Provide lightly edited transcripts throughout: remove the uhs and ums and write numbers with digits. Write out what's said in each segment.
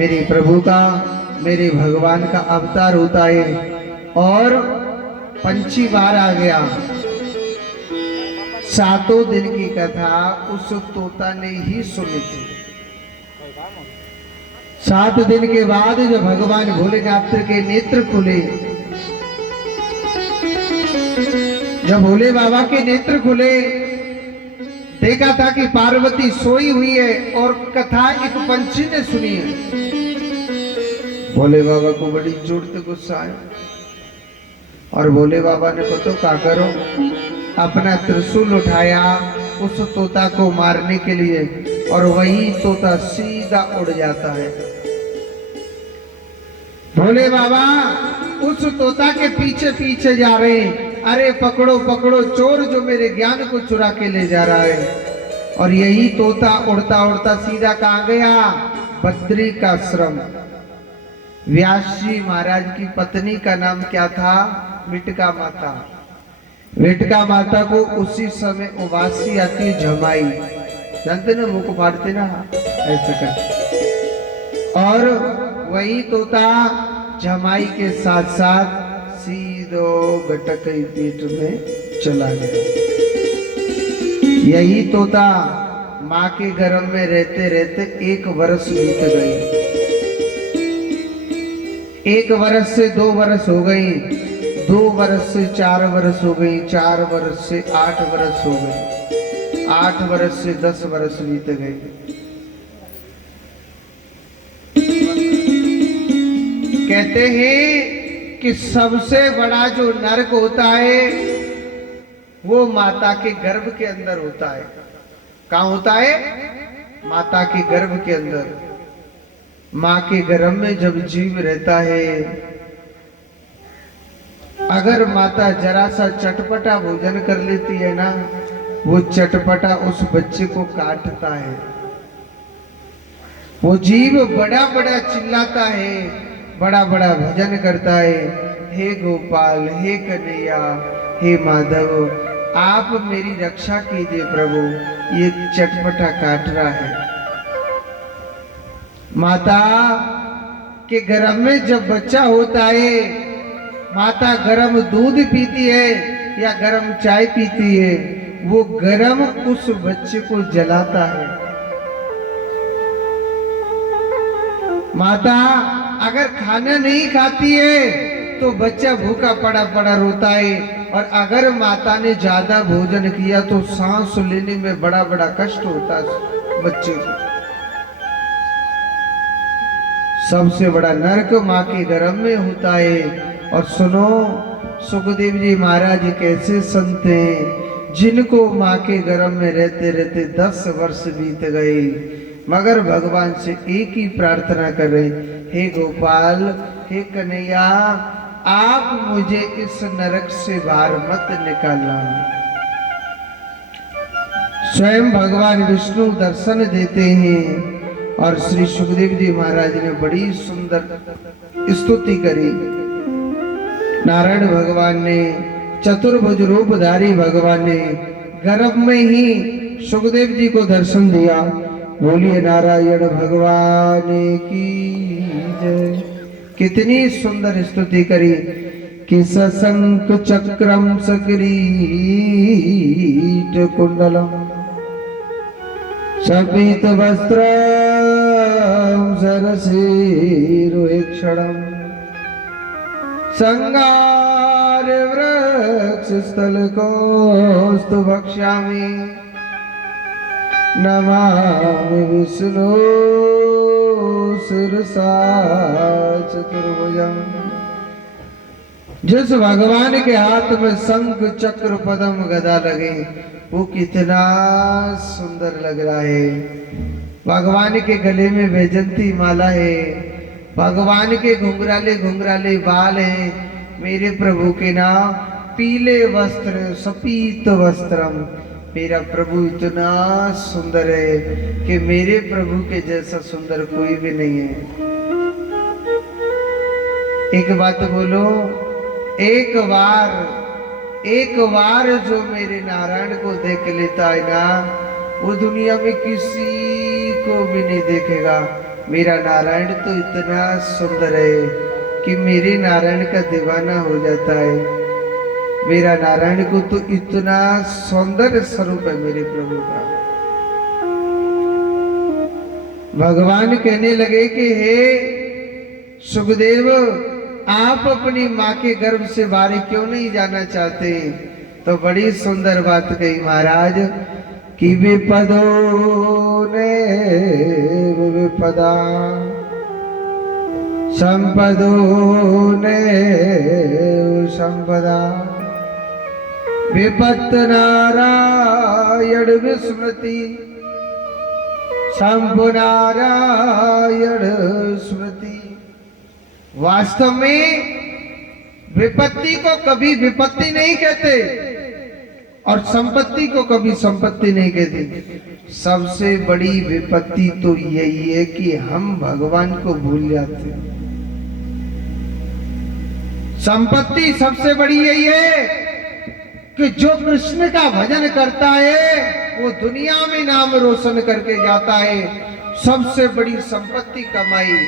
मेरे प्रभु का, मेरे भगवान का अवतार होता है। और पंछी बाहर आ गया। 7 दिन की कथा उस तोता ने ही सुनी थी। 7 दिन के बाद जब भगवान भोलेनाथ के नेत्र खुले, जब भोले बाबा के नेत्र खुले, देखा था कि पार्वती सोई हुई है और कथा एक पंछी ने सुनी है। भोले बाबा को बड़ी जोर से गुस्सा आया और भोले बाबा ने तो क्या करो, अपना त्रिशूल उठाया उस तोता को मारने के लिए, और वही तोता सीधा उड़ जाता है। भोले बाबा उस तोता के पीछे पीछे जा रहे हैं। अरे पकड़ो पकड़ो, चोर जो मेरे ज्ञान को चुरा के ले जा रहा है। और यही तोता उड़ता उड़ता सीधा कहाँ गया? बद्री का आश्रम। व्यास जी महाराज की पत्नी का नाम क्या था? मिटका माता। मिटका माता को उसी समय उबासी आती, झमाई, जानते ना, मुंह को फाड़ते ना ऐसे कर। और वही तोता झमाई के साथ साथ सीधो गटक पेट में चला गया। यही तोता माँ के गर्भ में रहते रहते 1 वर्ष बीत गई। 1 वर्ष से 2 वर्ष हो गई, 2 वर्ष से 4 वर्ष हो गई, 4 वर्ष से 8 वर्ष हो गई, 8 वर्ष से 10 वर्ष बीत गए। कहते हैं कि सबसे बड़ा जो नरक होता है वो माता के गर्भ के अंदर होता है। कहाँ होता है? माता के गर्भ के अंदर। माँ के गर्भ में जब जीव रहता है, अगर माता जरा सा चटपटा भोजन कर लेती है ना, वो चटपटा उस बच्चे को काटता है। वो जीव बड़ा बड़ा चिल्लाता है, बड़ा बड़ा भजन करता है, हे गोपाल, हे कन्हैया, हे माधव, आप मेरी रक्षा कीजिए प्रभु, ये चटपटा काट रहा है। माता के गर्भ में जब बच्चा होता है, माता गरम दूध पीती है या गरम चाय पीती है, वो गरम उस बच्चे को जलाता है। माता अगर खाना नहीं खाती है तो बच्चा भूखा पड़ा पड़ा रोता है, और अगर माता ने ज्यादा भोजन किया तो सांस लेने में बड़ा बड़ा कष्ट होता है बच्चे को। सबसे बड़ा नरक माँ के गर्भ में होता है। और सुनो, सुखदेव जी महाराज कैसे संत हैं जिनको माँ के गर्भ में रहते रहते 10 वर्ष बीत गए, मगर भगवान से एक ही प्रार्थना करें, हे गोपाल, हे कन्हैया, आप मुझे इस नरक से बाहर मत निकालना। स्वयं भगवान विष्णु दर्शन देते हैं और श्री सुखदेव जी महाराज ने बड़ी सुंदर स्तुति करी। नारायण भगवान ने, चतुर्भुज रूपधारी भगवान ने गर्भ में ही सुखदेव जी को दर्शन दिया। बोलिए नारायण भगवान की जय। कितनी सुंदर स्तुति करी कि सशंक चक्रम सकिरीट कुंडलम सपीत वस्त्रम सरसीरुक्षणम संगार वृक्ष स्थल कोस्तु भक्ष्यामि नमामि विष्णु शिरसा चतुर्भुजं। जिस भगवान के हाथ में शंख चक्र पद्म गदा लगे वो कितना सुंदर लग रहा है। भगवान के गले में वैजंती माला है, भगवान के घुंघराले घुंघराले बाल हैं। मेरे प्रभु के नाम पीले वस्त्र, सपीत वस्त्रम। मेरा प्रभु इतना सुंदर है कि मेरे प्रभु के जैसा सुंदर कोई भी नहीं है। एक बात बोलो, एक बार जो मेरे नारायण को देख लेता है ना, वो दुनिया में किसी को भी नहीं देखेगा। मेरा नारायण तो इतना सुंदर है कि मेरे नारायण का दीवाना हो जाता है। मेरा नारायण को तो इतना सौंदर्य स्वरूप है मेरे प्रभु का। भगवान कहने लगे कि हे सुखदेव, आप अपनी माँ के गर्भ से बाहर क्यों नहीं जाना चाहते? तो बड़ी सुंदर बात कही महाराज कि विपदो ने विपदा संपदो ने संपदा विपत्त नारायण विस्मृति शंभु नारायण स्मृति। वास्तव में विपत्ति को कभी विपत्ति नहीं कहते और संपत्ति को कभी संपत्ति नहीं कहते। सबसे बड़ी विपत्ति तो यही है कि हम भगवान को भूल जाते हैं। संपत्ति सबसे बड़ी यही है कि जो कृष्ण का भजन करता है वो दुनिया में नाम रोशन करके जाता है। सबसे बड़ी संपत्ति कमाई।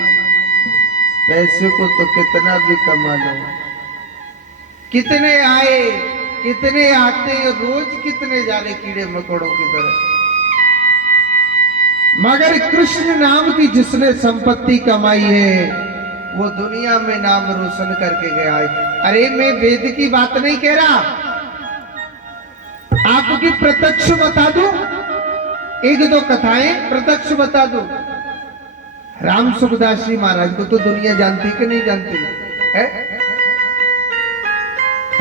पैसे को तो कितना भी कमा लो, कितने आए कितने आते, रोज कितने जा रहे कीड़े मकोड़ों की तरह, मगर कृष्ण नाम की जिसने संपत्ति कमाई है वो दुनिया में नाम रोशन करके गया है। अरे मैं वेद की बात नहीं कह रहा, आपकी प्रत्यक्ष बता दूं, एक दो कथाएं प्रत्यक्ष बता दूं। राम सुखदास जी महाराज को तो दुनिया जानती कि नहीं जानती है?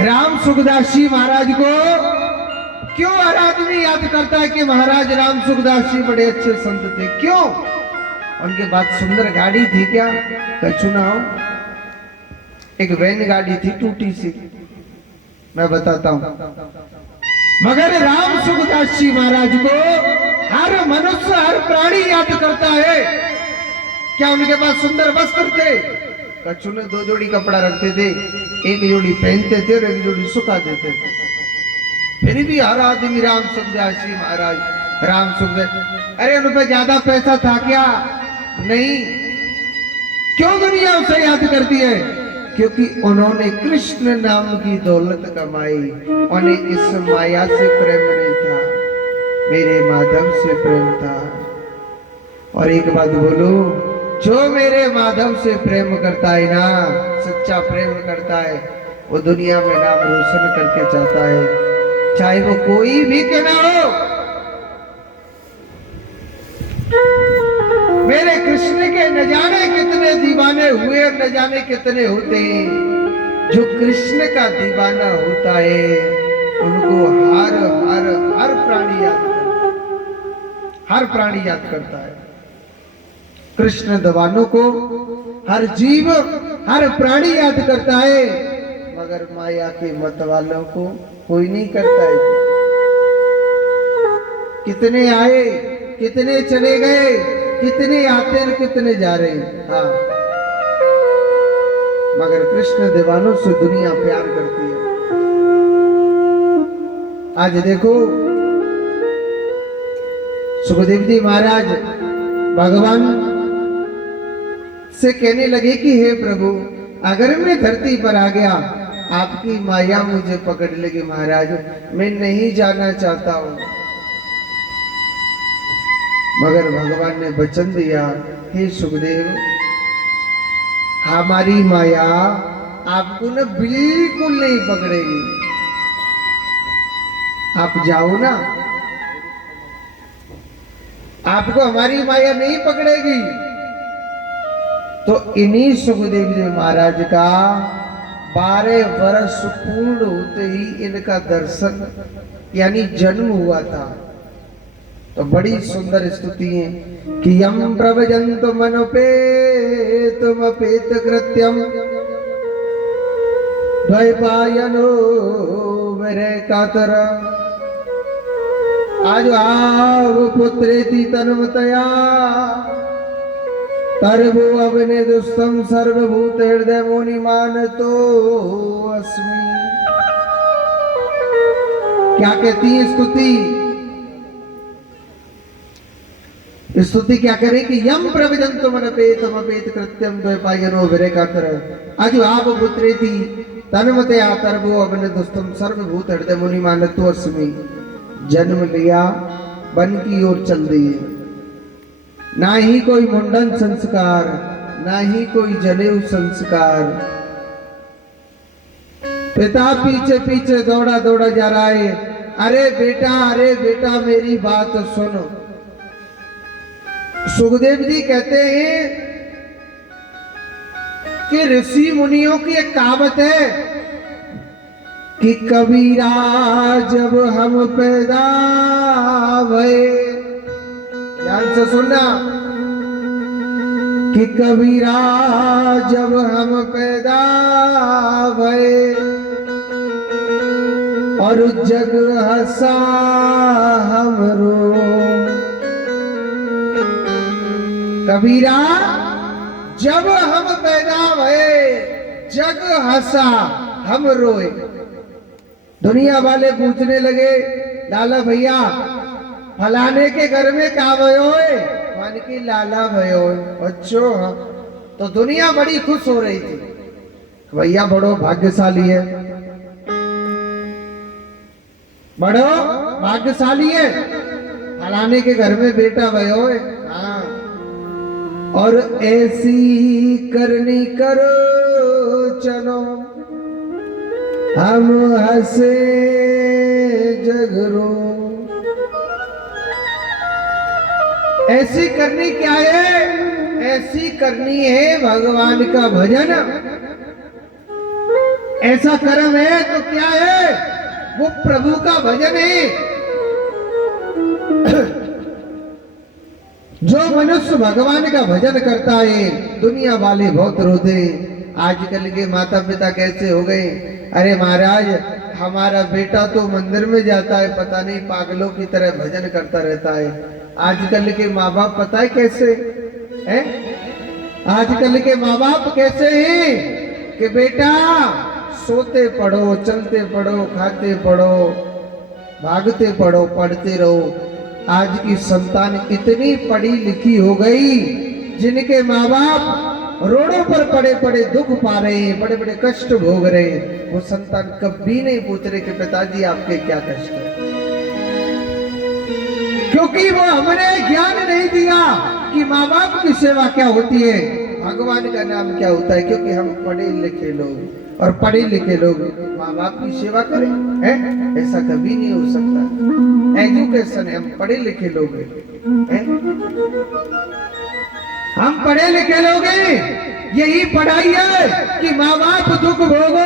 राम सुखदास जी महाराज को क्यों हर आदमी याद करता है कि महाराज राम सुखदास जी बड़े अच्छे संत थे? क्यों? उनके बाद सुंदर गाड़ी थी क्या? कछु ना हो, एक वैन गाड़ी थी टूटी सी, मैं बताता हूं। मगर राम सुखदास जी महाराज को हर मनुष्य हर प्राणी याद करता है। क्या उनके पास सुंदर वस्त्र थे? कछु ने दो जोड़ी कपड़ा रखते थे, एक जोड़ी पहनते थे और एक जोड़ी सुखा देते थे। फिर भी हर आदमी राम सुखदास जी महाराज, राम सुखदास। अरे उन पे ज्यादा पैसा था क्या? नहीं। क्यों दुनिया उसे याद करती है? क्योंकि उन्होंने कृष्ण नाम की दौलत कमाई। उन्हें इस माया से प्रेम नहीं था, मेरे माधव से प्रेम था। और एक बात बोलो, जो मेरे माधव से प्रेम करता है ना, सच्चा प्रेम करता है, वो दुनिया में नाम रोशन करके जाता है, चाहे वो कोई भी क्यों ना हो। मेरे कृष्ण के न जाने कितने दीवाने हुए और न जाने कितने होते हैं। जो कृष्ण का दीवाना होता है उनको हर हर हर प्राणी याद करता है, हर प्राणी याद करता है। कृष्ण दीवानों को हर जीव हर प्राणी याद करता है, मगर माया के मत वालों को कोई नहीं करता है। कितने आए कितने चले गए, कितने आते हैं कितने जा रहे हैं। हाँ, मगर कृष्ण दीवानों से दुनिया प्यार करती है। आज देखो सुखदेव जी महाराज भगवान से कहने लगे कि हे प्रभु, अगर मैं धरती पर आ गया, आपकी माया मुझे पकड़ लेगी महाराज, मैं नहीं जाना चाहता हूं। मगर भगवान ने वचन दिया, हे सुखदेव, हमारी माया आपको न बिल्कुल नहीं पकड़ेगी। आप जाओ ना, आपको हमारी माया नहीं पकड़ेगी। तो इन्हीं सुखदेव जी महाराज का 12 वर्ष पूर्ण होते ही इनका दर्शन यानी जन्म हुआ था। तो बड़ी सुंदर स्तुति है कि यम प्रवजंतु मनुपेतुम अपेत कृत्यम द्वैपायनो विरह कातर आज आव पुत्रेति तन्मतया तरवो अवने दुस्तम सर्वभूत हृदय मुनि मानतो अस्मि। क्या कहती है स्तुति? स्तुति क्या करें कि यम प्रवजंतु मनपेतम अपेत कृत्यम द्वैपायनो विरेकातर अजु आप पुत्रेति तन्मते आतर्वो अवन दुस्तम सर्वभूत हृदय मुनि मानतो अस्मि। जन्म लिया बन की ओर चल दिए, ना ही कोई मुंडन संस्कार, ना ही कोई जनेऊ संस्कार। पिता पीछे पीछे दौड़ा दौड़ा जा रहा है, अरे बेटा मेरी बात सुनो। सुखदेव जी कहते हैं कि ऋषि मुनियों की एक कहावत है कि कबीरा जब हम पैदा भये, ध्यान से सुनना, कि कबीरा जब हम पैदा भये और जग हंसा हमरो। कबीरा जब हम पैदा भये जग हंसा हम रोए। दुनिया वाले पूछने लगे, लाला भैया फलाने के घर में का भयो है? मान की लाला भयो है। अच्छो हाँ, तो दुनिया बड़ी खुश हो रही थी, भैया बड़ो भाग्यशाली है, बड़ो भाग्यशाली है, फलाने के घर में बेटा भयो है। हाँ, और ऐसी करनी करो चलो हम हंसे जगरो। ऐसी करनी क्या है? ऐसी करनी है भगवान का भजन। ऐसा कर्म है तो क्या है? वो प्रभु का भजन है। जो मनुष्य भगवान का भजन करता है, दुनिया वाले बहुत रोते। आजकल के माता पिता कैसे हो गए, अरे महाराज हमारा बेटा तो मंदिर में जाता है, पता नहीं पागलों की तरह भजन करता रहता है। आजकल के माँ बाप पता है कैसे हैं? आजकल के माँ बाप कैसे हैं कि बेटा सोते पढ़ो, चलते पढ़ो, खाते पढ़ो, भागते पढ़ो, पढ़ते रहो। आज की संतान इतनी पढ़ी लिखी हो गई, जिनके माँ बाप रोडों पर पड़े पड़े दुख पा रहे हैं, बड़े बड़े कष्ट भोग रहे हैं। वो संतान कभी नहीं पूछ रहे कि पिताजी आपके क्या कष्ट है, क्योंकि वो हमने ज्ञान नहीं दिया कि माँ बाप की सेवा क्या होती है, भगवान का नाम क्या होता है। क्योंकि हम पढ़े लिखे लोग और पढ़े लिखे लोग माँ बाप की सेवा करें, है? ऐसा कभी नहीं हो सकता। एजुकेशन है, हम पढ़े लिखे लोग हैं, हम पढ़े लिखे लोग हैं। यही पढ़ाई है कि माँ बाप दुख भोगो,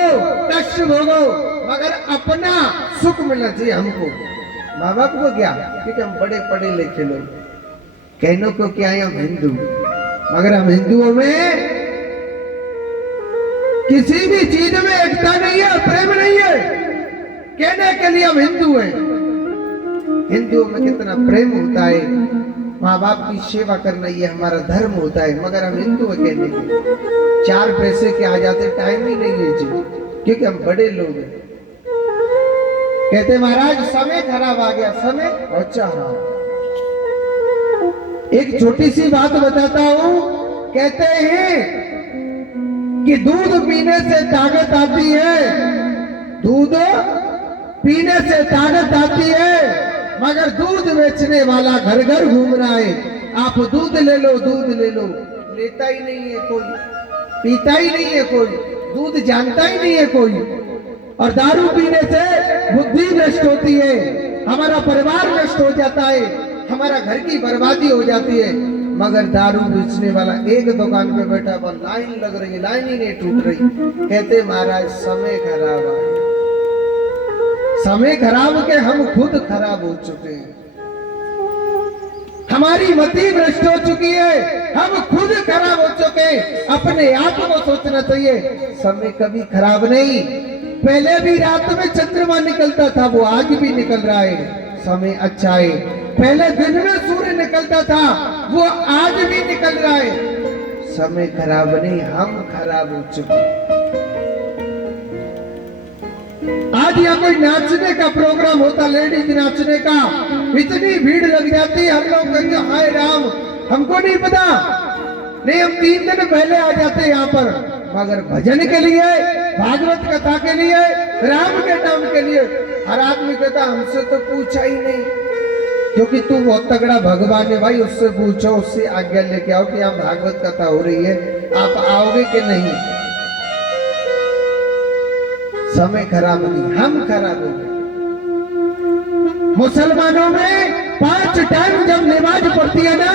कष्ट भोगो, मगर अपना सुख मिलना चाहिए हमको। माँ बाप को क्या, क्योंकि हम बड़े पढ़े लिखे लोग। कहने को क्या है, हम हिंदू, मगर हम हिंदुओं में किसी भी चीज में एकता नहीं है, प्रेम नहीं है। कहने के लिए हम हिंदू हैं। हिंदुओं में कितना प्रेम होता है, माँ बाप की सेवा करना ये हमारा धर्म होता है, मगर हम हिंदू है कहने के। 4 पैसे के आ जाते, टाइम ही नहीं है जी, क्योंकि हम बड़े लोग हैं। कहते महाराज समय खराब आ गया, समय अच्छा हाँ। एक छोटी सी बात बताता हूं। कहते हैं कि दूध पीने से ताकत आती है, दूध पीने से ताकत आती है, मगर दूध बेचने वाला घर घर घूम रहा है। आप दूध ले लो, दूध ले लो, लेता ही नहीं है कोई, पीता ही नहीं है कोई, दूध जानता ही नहीं है कोई। और दारू पीने से बुद्धि नष्ट होती है, हमारा परिवार नष्ट हो जाता है, हमारा घर की बर्बादी हो जाती है। मगर दारू बेचने वाला एक दुकान पे बैठा हुआ, लाइन लग रही, लाइन ही नहीं टूट रही। कहते महाराज समय खराब है, समय खराब के हम खुद खराब हो चुके हैं, हमारी मति भ्रष्ट हो चुकी है, हम खुद खराब हो चुके हैं। अपने आप को सोचना चाहिए, समय कभी खराब नहीं। पहले भी रात में चंद्रमा निकलता था, वो आज भी निकल रहा है, समय अच्छा है। पहले दिन में सूर्य निकलता था, वो आज भी निकल रहा है। समय खराब नहीं, हम खराब हो चुके। आज यहाँ कोई नाचने का प्रोग्राम होता, लेडीज नाचने का, इतनी भीड़ लग जाती, हम लोग कहेंगे हाय राम, हमको नहीं पता, नहीं हम 3 दिन पहले आ जाते यहाँ पर, मगर भजन के लिए, भागवत कथा के लिए, राम के नाम के लिए हर आदमी कहता हमसे तो पूछा ही नहीं, क्योंकि तू बहुत तगड़ा भगवान है भाई, उससे पूछो, उससे आज्ञा लेके आओ कि यहाँ भागवत कथा हो रही है, आप आओगे कि नहीं। समय खराब नहीं, हम खराब हो गए। मुसलमानों में 5 टाइम जब नमाज पढ़ती है ना,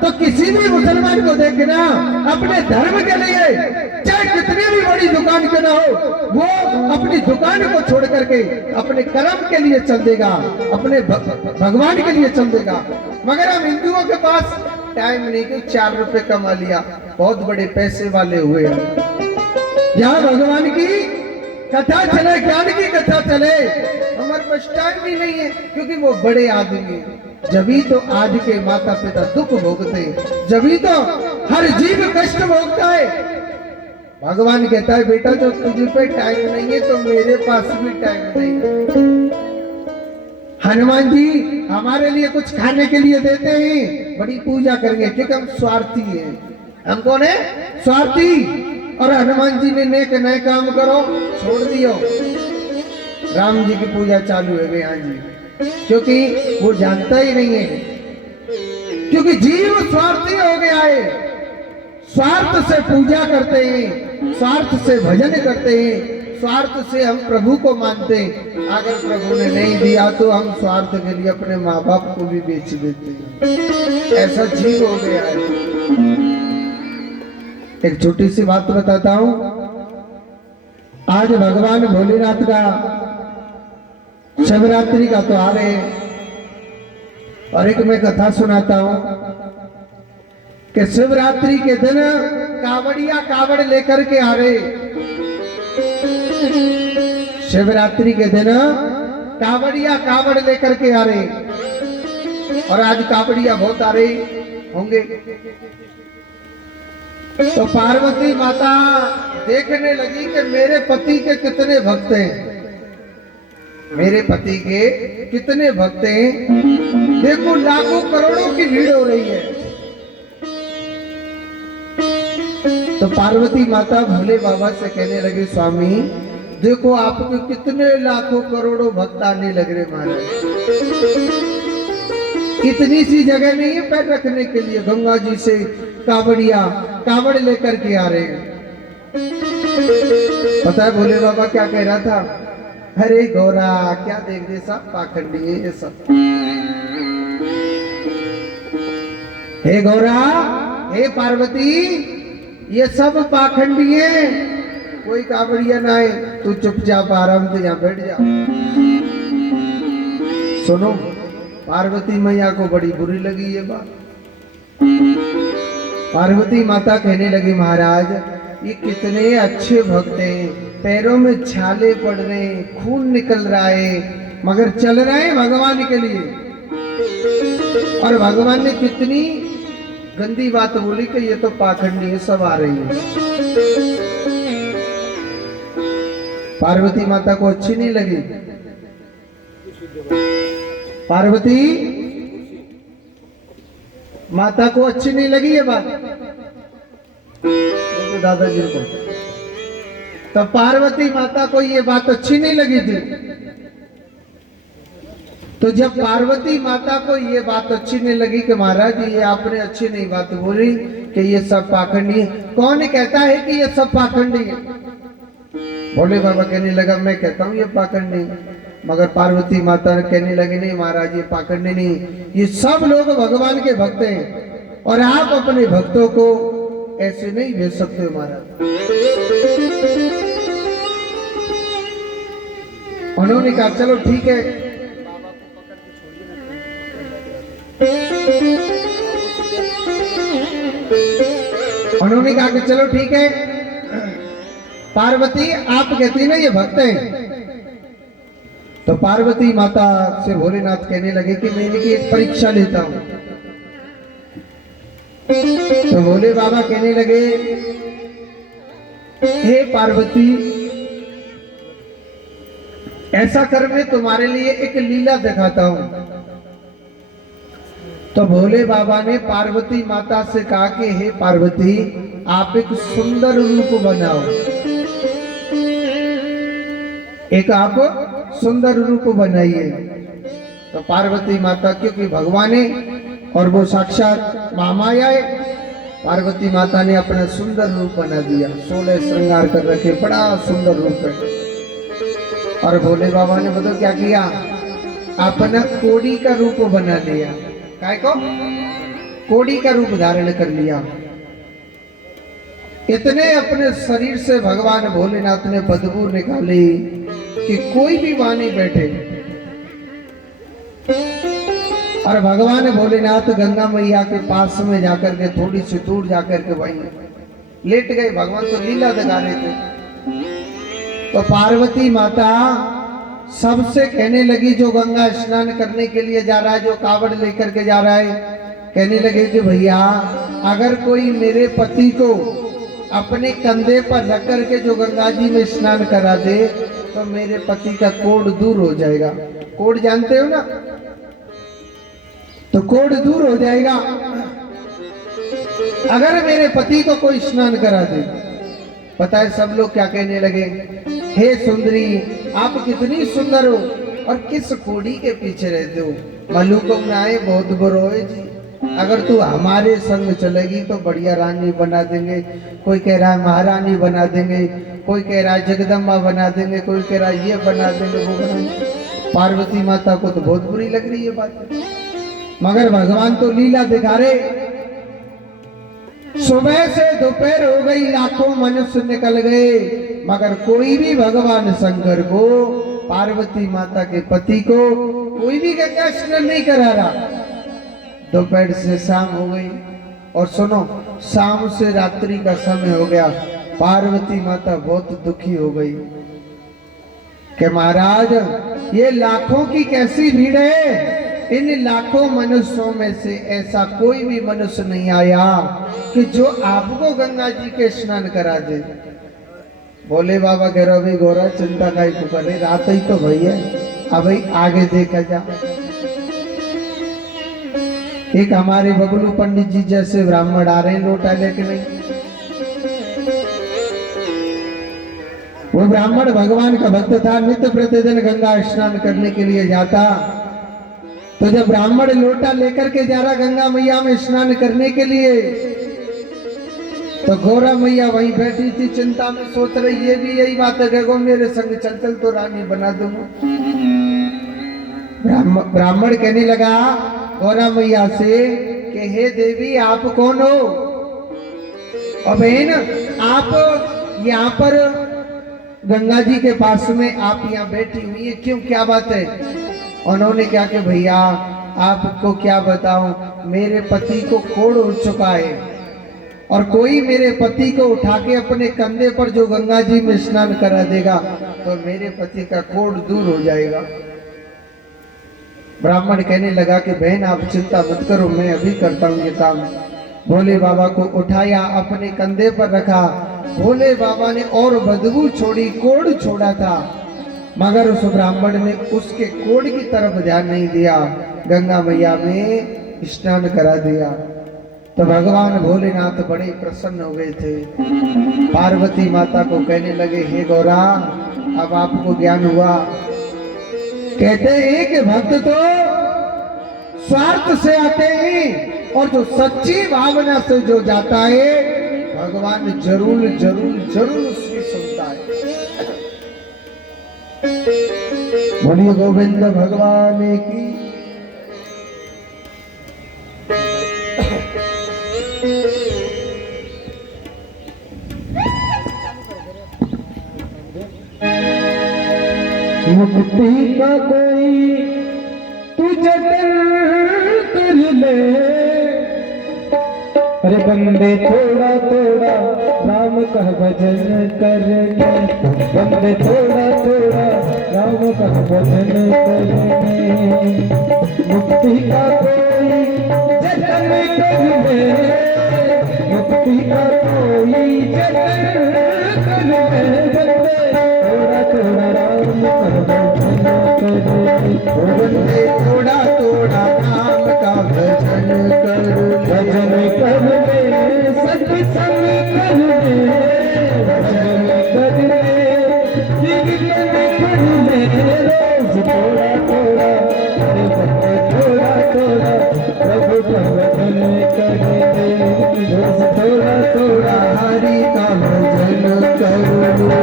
तो किसी भी मुसलमान को देखना अपने धर्म के लिए, चाहे कितनी भी बड़ी दुकान क्यों ना हो, वो अपनी दुकान को छोड़ करके अपने कर्म के लिए चल देगा, अपने भगवान के लिए चल देगा। मगर हम हिंदुओं के पास टाइम नहीं कि 4 रुपए कमा लिया, बहुत बड़े पैसे वाले हुए हैं। जहाँ भगवान की कथा चले, ज्ञान की कथा चले, हमारे पास टाइम भी नहीं है, क्योंकि वो बड़े आदमी हैं। जभी तो आज के माता पिता दुख भोगते हैं, जभी तो हर जीव कष्ट भोगता है। भगवान कहता है बेटा जो तुझे पे टाइम नहीं है तो मेरे पास भी टाइम नहीं है। हनुमान जी हमारे लिए कुछ खाने के लिए देते हैं, बड़ी पूजा करेंगे, क्योंकि हम स्वार्थी हैं। हम कौन है? स्वार्थी। और हनुमान जी ने नेक नए काम करो छोड़ दियो, राम जी की पूजा चालू है यहाँ जी, क्योंकि वो जानता ही नहीं है, क्योंकि जीव स्वार्थी हो गया है। स्वार्थ से पूजा करते हैं, स्वार्थ से भजन करते हैं, स्वार्थ से हम प्रभु को मानते हैं। अगर प्रभु ने नहीं दिया तो हम स्वार्थ के लिए अपने माँ बाप को भी बेच देते हैं। ऐसा जीव हो गया है। एक छोटी सी बात बताता हूं। आज भगवान भोलेनाथ का शिवरात्रि का त्योहार है, और एक मैं कथा सुनाता हूं कि शिवरात्रि के दिन कावड़िया कावड़ लेकर के आ रहे। शिवरात्रि के दिन कावड़िया कावड़ लेकर के आ रहे, और आज कावड़िया बहुत आ रहे होंगे। तो पार्वती माता देखने लगी कि मेरे पति के कितने भक्त हैं, मेरे पति के कितने भक्त हैं। देखो लाखों करोड़ों की भीड़ हो रही है। तो पार्वती माता भोले बाबा से कहने लगी स्वामी देखो आपके कितने लाखों करोड़ों भक्त आने लग रहे महाराज, इतनी सी जगह नहीं है पैर रखने के लिए। गंगा जी से कावड़िया कावड़ लेकर के आ रहे हैं। पता है भोले बाबा क्या कह रहा था? अरे गौरा क्या देख दे, सब पाखंडी है ये सब। हे गौरा, हे पार्वती, ये सब पाखंडी है, कोई कावड़िया ना है, तू चुपचाप आराम से यहाँ बैठ जा। सुनो, पार्वती मैया को बड़ी बुरी लगी ये बात। पार्वती माता कहने लगी महाराज ये कितने अच्छे भक्त हैं, पैरों में छाले पड़ रहे हैं, खून निकल रहा है, मगर चल रहे हैं भगवान के लिए। और भगवान ने कितनी गंदी बात बोली कि ये तो पाखंडी है, सब आ रही है। पार्वती माता को अच्छी नहीं लगी। पार्वती माता को अच्छी नहीं लगी ये बात दादाजी को। तो पार्वती माता को ये बात अच्छी नहीं लगी थी। तो जब पार्वती माता को ये बात अच्छी नहीं लगी कि महाराज ये आपने अच्छी नहीं बात बोली कि ये सब पाखंडी है, कौन कहता है कि ये सब पाखंडी है? भोले बाबा कहने लगा मैं कहता हूँ ये पाखंडी, मगर पार्वती माता कहने लगी नहीं महाराज ये पाखंडी नहीं, ये सब लोग भगवान के भक्त हैं, और आप अपने भक्तों को ऐसे नहीं भेज सकते हो महाराज। उन्होंने कहा चलो ठीक है, उन्होंने कहा कि चलो ठीक है पार्वती आप कहती ना ये भक्त हैं। तो पार्वती माता से भोलेनाथ कहने लगे कि मैं इनकी एक परीक्षा लेता हूं। तो भोले बाबा कहने लगे हे पार्वती ऐसा कर मैं तुम्हारे लिए एक लीला दिखाता हूं। तो भोले बाबा ने पार्वती माता से कहा कि हे पार्वती, आप एक सुंदर रूप बनाओ, एक आप सुंदर रूप बनाइए। तो पार्वती माता, क्योंकि भगवान है और वो साक्षात महामाया है, पार्वती माता ने अपना सुंदर रूप बना दिया, 16 श्रृंगार कर रखे, बड़ा सुंदर रूप है। और भोले बाबा ने बताओ क्या किया, अपना कोड़ी का रूप बना लिया। काय को? कोड़ी का रूप धारण कर लिया। इतने अपने शरीर से भगवान भोलेनाथ ने बदबू निकाली कि कोई भी वहां नहीं बैठे। और भगवान भोलेनाथ गंगा मैया के पास में जाकर के थोड़ी सी दूर जाकर के वहीं लेट गए। भगवान तो लीला दिखा रहे थे। तो पार्वती माता सबसे कहने लगी, जो गंगा स्नान करने के लिए जा रहा है, जो कावड़ लेकर के जा रहा है, कहने लगे कि भैया अगर कोई मेरे पति को अपने कंधे पर रख करके जो गंगा जी में स्नान करा दे तो मेरे पति का कोढ़ दूर हो जाएगा। कोढ़ जानते हो ना? तो कोढ़ दूर हो जाएगा अगर मेरे पति को कोई स्नान करा दे। पता है सब लोग क्या कहने लगे, हे सुंदरी, आप कितनी सुंदर हो और किस कोड़ी के पीछे रहते हो, मलुकों में आए बहुत बुरो है जी, अगर तू हमारे संग चलेगी तो बढ़िया रानी बना देंगे। कोई कह रहा है महारानी बना देंगे, कोई कह रहा है जगदम्बा बना देंगे, कोई कह रहा है ये बना देंगे, वो बना देंगे। पार्वती माता को तो बहुत बुरी लग रही है बात, मगर भगवान तो लीला दिखा रहे। सुबह से दोपहर हो गई, लाखों मनुष्य निकल गए, मगर कोई भी भगवान शंकर को, पार्वती माता के पति को कोई भी गंगा स्नान नहीं करा रहा। दोपहर से शाम हो गई और सुनो, शाम से रात्रि का समय हो गया। पार्वती माता बहुत दुखी हो गई कि महाराज ये लाखों की कैसी भीड़ है, इन लाखों मनुष्यों में से ऐसा कोई भी मनुष्य नहीं आया कि जो आपको गंगा जी के स्नान करा दे। भोले बाबा कह रहे भाई गोरा चिंता का ही करे, रात ही तो भैया, अब भाई आगे देखा जा। एक हमारे बबलू पंडित जी जैसे ब्राह्मण आ रहे हैं लोटा लेके, नहीं वो ब्राह्मण भगवान का भक्त था, नित्य प्रतिदिन गंगा स्नान करने के लिए जाता। तो जब ब्राह्मण लोटा लेकर के जा रहा गंगा मैया में स्नान करने के लिए, तो गौरा मैया वहीं बैठी थी चिंता में, सोच रही ये भी यही बात है, देखो मेरे संग चल चल तो रानी बना दूंगा। ब्राह्मण कहने लगा गौरा मैया से कि हे देवी आप कौन हो? और बहन आप यहाँ पर गंगा जी के पास में आप यहाँ बैठी हुई है क्यों, क्या बात है? उन्होंने क्या कि भैया आपको क्या बताऊं, मेरे पति को कोढ़ हो चुका है और कोई मेरे पति को उठा के अपने कंधे पर जो गंगा जी में स्नान करा देगा तो मेरे पति का कोढ़ दूर हो जाएगा। ब्राह्मण कहने लगा कि बहन आप चिंता मत करो, मैं अभी करता हूँ ये काम। भोले बाबा को उठाया, अपने कंधे पर रखा। भोले बाबा ने और बदबू छोड़ी, कोढ़ छोड़ा था, मगर उस ब्राह्मण ने उसके कोढ़ की तरफ ध्यान नहीं दिया, गंगा मैया में स्नान करा दिया। तो भगवान भोलेनाथ बड़े प्रसन्न हो गए थे। पार्वती माता को कहने लगे हे गौरा अब आपको ज्ञान हुआ। कहते हैं कि भक्त तो स्वार्थ से आते हैं और जो सच्ची भावना से जो जाता है भगवान जरूर जरूर जरूर उसकी सुनता है। बोलिए गोविंद भगवान की। मुक्ति का कोई तू जतन कर ले, अरे बंदे थोड़ा थोड़ा राम का भजन कर ले, बंदे थोड़ा थोड़ा राम का भजन कर ले। मुक्ति का कोई जतन कर ले, मुक्ति का कोई जतन कर ले, बंदे थोड़ा थोड़ा राम का भजन संग कर ले भजन कर ले कीर्तन कर ले रोज थोड़ा थोड़ा अरे भक्त थोड़ा थोड़ा प्रभु का भजन कर ले रोज थोड़ा थोड़ा हरि का भजन करो।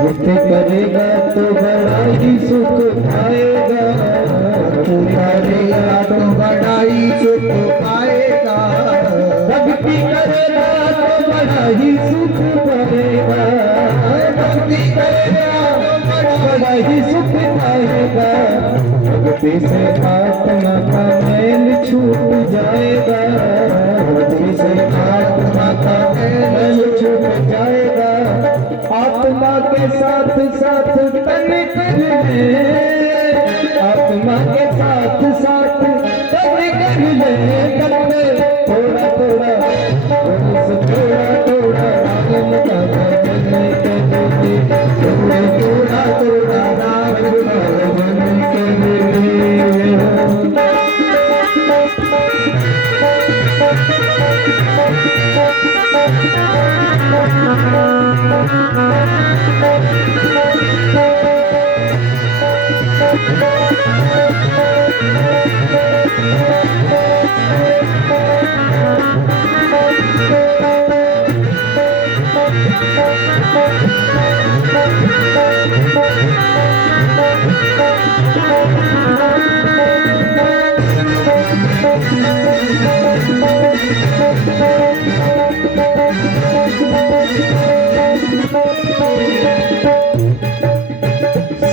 भक्ति करेगा तो बड़ा ही सुख पाएगा तू करेगा तो बड़ा ही सुख पाएगा। भक्ति करेगा तो बड़ा ही सुख पाएगा भक्ति करेगा तो बड़ा ही सुख पाएगा भक्ति से आत्मा का मैल छूट जाएगा भक्ति से आत्मा का मैल छूट जाएगा आत्मा के साथ साथ तन कर ले आत्मा के साथ साथ तन कर ले करते थोड़ा थोड़ा रोज थोड़ा थोड़ा राम का भजन कर ले थोड़ा थोड़ा राम का भजन कर ले।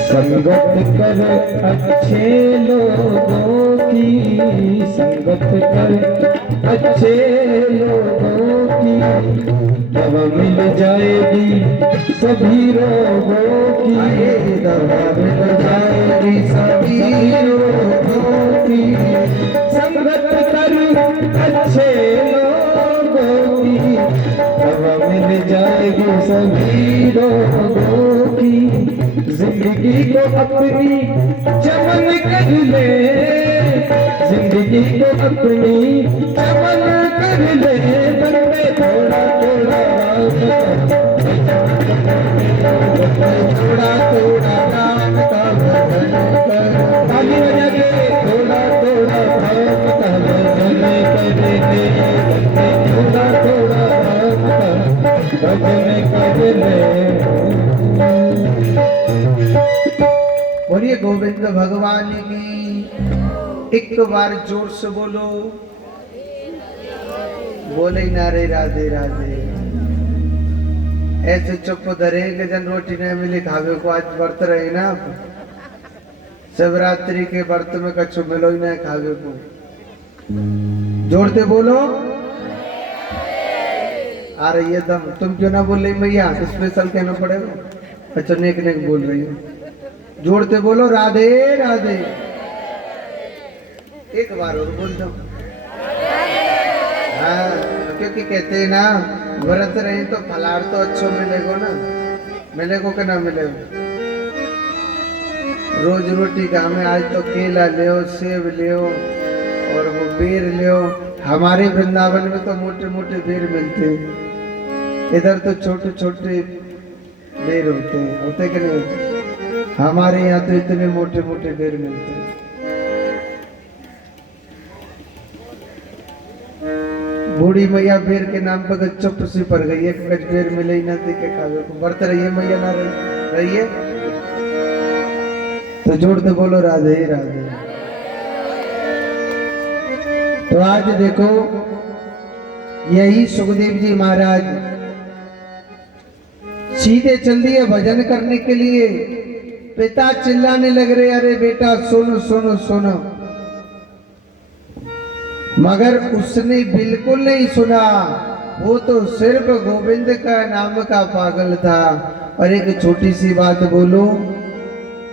संगत कर अच्छे लोगों की संगत कर अच्छे लोगों की दवा मिल जाएगी सभी रोगों की दवा मिल जाएगी सभी रोगों की। संगत कर अच्छे लोगों की दवा मिल जाएगी सभी रोगों की जिंदगी को अपनी चमन कर ले जिंदगी को अपनी चमन कर ले बंदे थोड़ा थोड़ा थोड़ा थोड़ा राम का भजन करो। ताली बजा के थोड़ा थोड़ा राम का भजन कर ले थोड़ा थोड़ा राम का भजन कर ले। बोलिए गोविंद भगवान की। एक बार जोर से बोलो। बोले नारे राधे राधे। ऐसे चुप धरेंगे जन रोटी नहीं मिले खावे को। आज व्रत रहे ना आप शिवरात्रि के व्रत में कछु मिलो ही नहीं खावे को। जोर से बोलो। आ रही है दम। तुम क्यों ना बोल रही मैया? स्पेशल कहना पड़ेगा। अच्छा नेक नेक बोल रही हूँ। जोड़ते बोलो राधे राधे। एक बार और बोल दो। हाँ क्योंकि कहते हैं ना व्रत रहे तो फलार तो अच्छो मिलेगो ना। मिलेगो कि ना मिलेगो? रोज रोटी का हमें आज तो केला ले सेब ले और वो बेर ले। हमारे वृंदावन में तो मोटे मोटे बेर मिलते हैं। इधर तो छोटे छोटे बेर होते कि नहीं होते? हमारे यहाँ तो इतने मोटे मोटे बेर मिलते हैं। बूढ़ी मैया बेर के नाम पर चुप सी पड़ गई है। कच बेर मिले ही ना देखे खावे को। बरत रही है मैया ना रही है। तो जोड़ दे बोलो राधे राधे। तो आज देखो यही सुखदेव जी महाराज सीधे चल दिए भजन करने के लिए। पिता चिल्लाने लग रहे, अरे बेटा सुनो सुनो सुनो, मगर उसने बिल्कुल नहीं सुना। वो तो सिर्फ गोविंद का नाम का पागल था। और एक छोटी सी बात बोलो,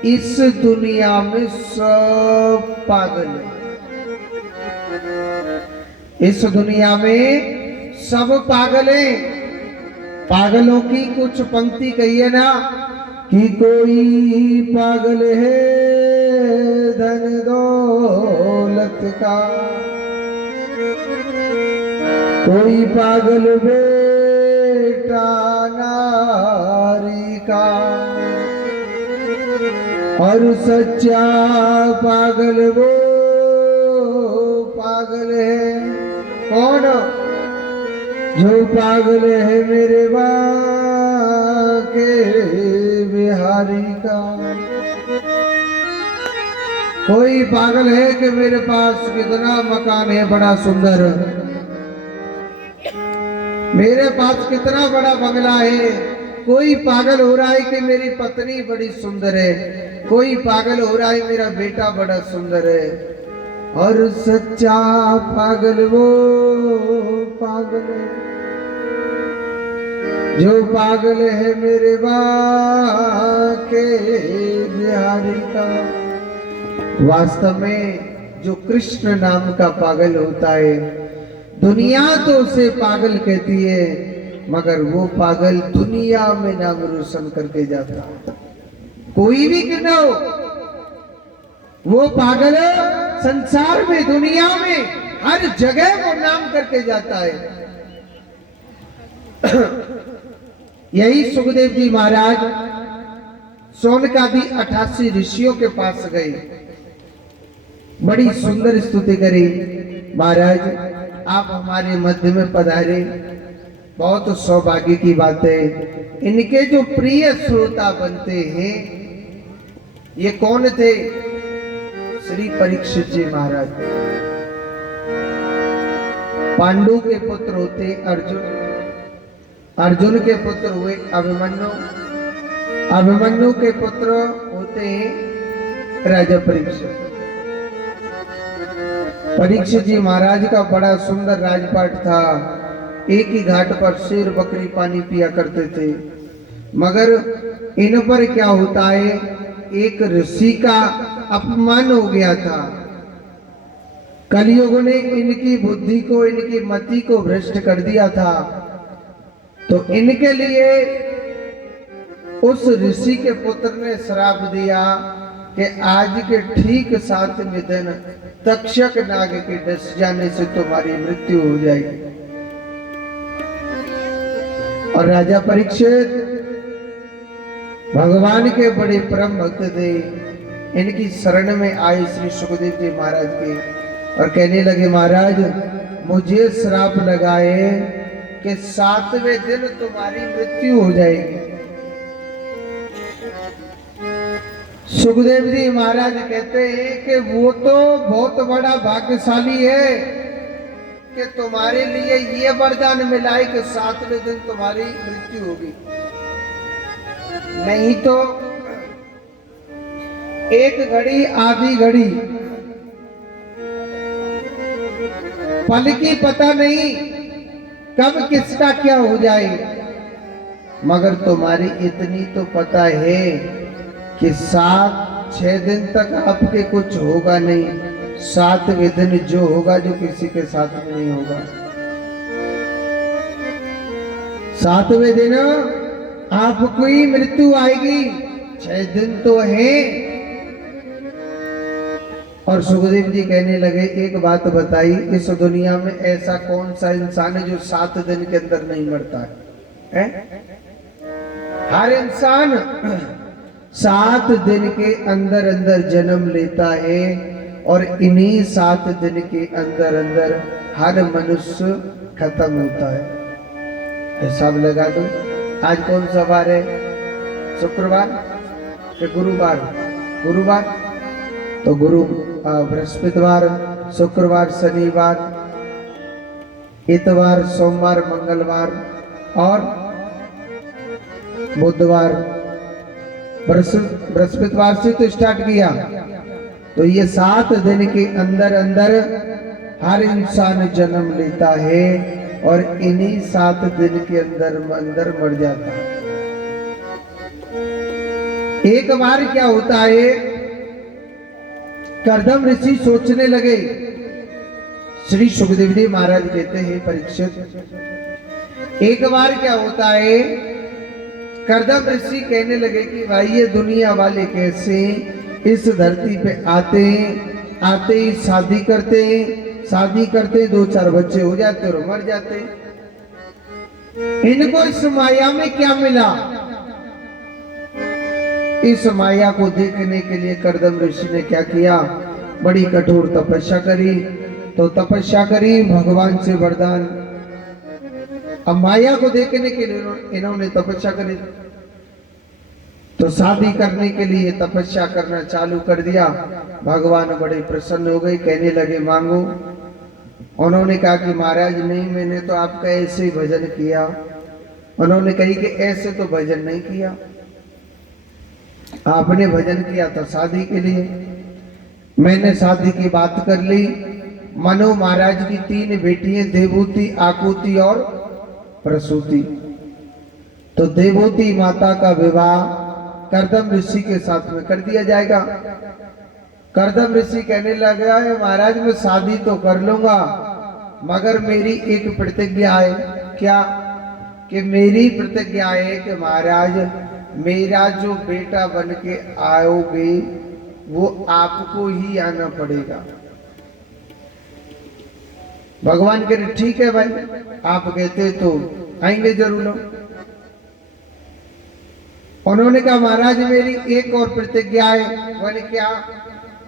इस दुनिया में सब पागल है। इस दुनिया में सब पागल हैं। पागलों की कुछ पंक्ति कहिए ना कि कोई पागल है धन दौलत का, कोई पागल बेटा नारी का, और सच्चा पागल वो पागल है कौन? जो पागल है मेरे बाके बिहारी का। कोई पागल है कि मेरे पास कितना मकान है बड़ा सुंदर, मेरे पास कितना बड़ा बंगला है। कोई पागल हो रहा है कि मेरी पत्नी बड़ी सुंदर है। कोई पागल हो रहा है मेरा बेटा बड़ा सुंदर है। और सच्चा पागल वो पागल है जो पागल है मेरे बाके बिहारी का। वास्तव में जो कृष्ण नाम का पागल होता है, दुनिया तो उसे पागल कहती है, मगर वो पागल दुनिया में नाम रोशन करके जाता है। कोई भी क्यों ना हो, वो पागल संसार में दुनिया में हर जगह वो नाम करके जाता है। यही सुखदेव जी महाराज सोनकादि 88 ऋषियों के पास गए, बड़ी सुंदर स्तुति करी। महाराज आप हमारे मध्य में पधारे, बहुत सौभाग्य की बात है। इनके जो प्रिय श्रोता बनते हैं, ये कौन थे? श्री परीक्षित जी महाराज। पांडु के पुत्र होते अर्जुन, अर्जुन के पुत्र हुए अभिमन्यु, अभिमन्यु के पुत्र होते हैं राजा परीक्षित। परीक्षित जी महाराज का बड़ा सुंदर राजपाट था। एक ही घाट पर शेर बकरी पानी पिया करते थे। मगर इन पर क्या होता है, एक ऋषि का अपमान हो गया था। कलयुग ने इनकी बुद्धि को, इनकी मति को भ्रष्ट कर दिया था। तो इनके लिए उस ऋषि के पुत्र ने श्राप दिया कि आज के ठीक 7वें दिन तक्षक नाग के डस जाने से तुम्हारी मृत्यु हो जाएगी। और राजा परीक्षित भगवान के बड़े परम भक्त थे। इनकी शरण में आए श्री सुखदेव जी महाराज के और कहने लगे, महाराज मुझे श्राप लगाए कि 7वें दिन तुम्हारी मृत्यु हो जाएगी। सुखदेव जी महाराज कहते हैं कि वो तो बहुत बड़ा भाग्यशाली है कि तुम्हारे लिए ये वरदान मिला है कि 7वें दिन तुम्हारी मृत्यु होगी। नहीं तो एक घड़ी आधी घड़ी पल की पता नहीं कब किसका क्या हो जाए। मगर तुम्हारी इतनी तो पता है कि 7-6 दिन तक आपके कुछ होगा नहीं, 7वें दिन जो होगा जो किसी के साथ में नहीं होगा। 7वें दिन आपको ही मृत्यु आएगी। 6 दिन तो है। और सुखदेव जी कहने लगे, एक बात बताई, इस दुनिया में ऐसा कौन सा इंसान है जो 7 दिन के अंदर नहीं मरता है? हर इंसान 7 दिन के अंदर अंदर जन्म लेता है और इन्हीं 7 दिन के अंदर अंदर हर मनुष्य खत्म होता है। हिसाब लगा दो, आज कौन सा वार है? शुक्रवार कि गुरुवार? गुरुवार, तो बृहस्पतिवार, शुक्रवार, शनिवार, इतवार, सोमवार, मंगलवार और बुधवार। बृहस्पतिवार से तो स्टार्ट किया, तो ये 7 दिन के अंदर अंदर हर इंसान जन्म लेता है और इन्हीं 7 दिन के अंदर अंदर मर जाता है। एक बार क्या होता है, कर्दम ऋषि सोचने लगे। श्री सुखदेव जी महाराज कहते हैं, परीक्षित, एक बार क्या होता है, कर्दम ऋषि कहने लगे कि भाई ये दुनिया वाले कैसे इस धरती पे आते ही शादी करते 2-4 बच्चे हो जाते और मर जाते। इनको इस माया में क्या मिला? इस माया को देखने के लिए कर्दम ऋषि ने क्या किया, बड़ी कठोर तपस्या करी। तो तपस्या करी, भगवान से वरदान। अब माया को देखने के लिए इन्होंने तपस्या करी, तो शादी करने के लिए तपस्या करना चालू कर दिया। भगवान बड़े प्रसन्न हो गए, कहने लगे मांगो। उन्होंने कहा कि महाराज नहीं, मैंने तो आपका ऐसे ही भजन किया। उन्होंने कही कि ऐसे तो भजन नहीं किया, आपने भजन किया था शादी के लिए। मैंने शादी की बात कर ली। मनु महाराज की 3 बेटियां, देवहूति, आकुति और प्रसूति। तो देवहूति माता का विवाह कर्दम ऋषि के साथ में कर दिया जाएगा। कर्दम ऋषि कहने लगा है, महाराज मैं शादी तो कर लूंगा, मगर मेरी एक प्रतिज्ञा है। क्या? कि मेरी प्रतिज्ञा है कि महाराज मेरा जो बेटा बन के आओगे वो आपको ही आना पड़ेगा। भगवान कह रहे ठीक है भाई, आप कहते तो आएंगे जरूर लोग। उन्होंने कहा महाराज मेरी एक और प्रतिज्ञा है। बोले क्या?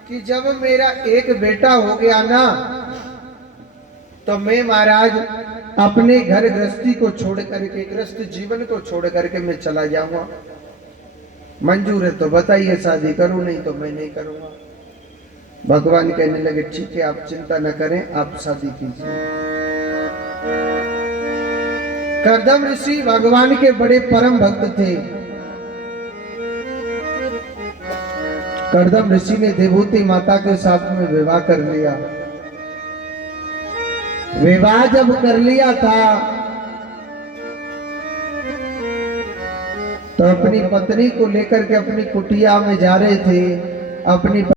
कि जब मेरा एक बेटा हो गया ना, तो मैं महाराज अपने घर गृहस्थी को छोड़ करके, गृहस्थ जीवन को छोड़ करके मैं चला जाऊंगा। मंजूर है तो बताइए, शादी करूं, नहीं तो मैं नहीं करूंगा। भगवान कहने लगे ठीक है, आप चिंता न करें, आप शादी कीजिए। कर्दम ऋषि भगवान के बड़े परम भक्त थे। कर्दम ऋषि ने देवहूति माता के साथ में विवाह कर लिया। विवाह जब कर लिया था तो अपनी पत्नी को लेकर के अपनी कुटिया में जा रहे थे। अपनी